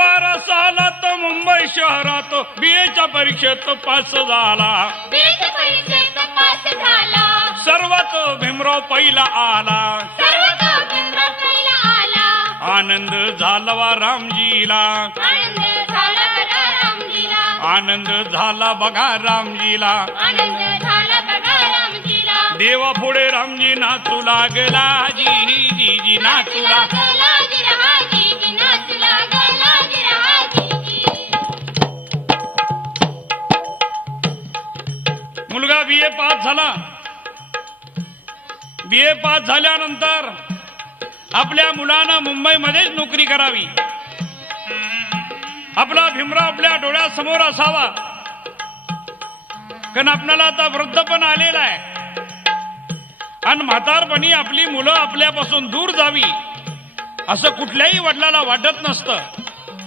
सालात मुंबई शहरात बीएच्या परीक्षेत पास झाला. सर्वात भीमराव पहिला आला. आनंद झाला वा रामजीला. आनंद झाला बघा रामजीला. देवा पुढे रामजी नाचू लागला. जी नाचू लागला. मुलगा बीए पास झाला. बीए पास झाल्यानंतर आपल्या मुलानं मुंबईमध्येच नोकरी करावी. आपला भीमराव आपल्या डोळ्यासमोर असावा. कारण आपल्याला आता वृद्धपण आलेला आहे आणि म्हातारपणी आपली मुलं आपल्यापासून दूर जावी असं कुठल्याही वडिलाला वाटत नसतं.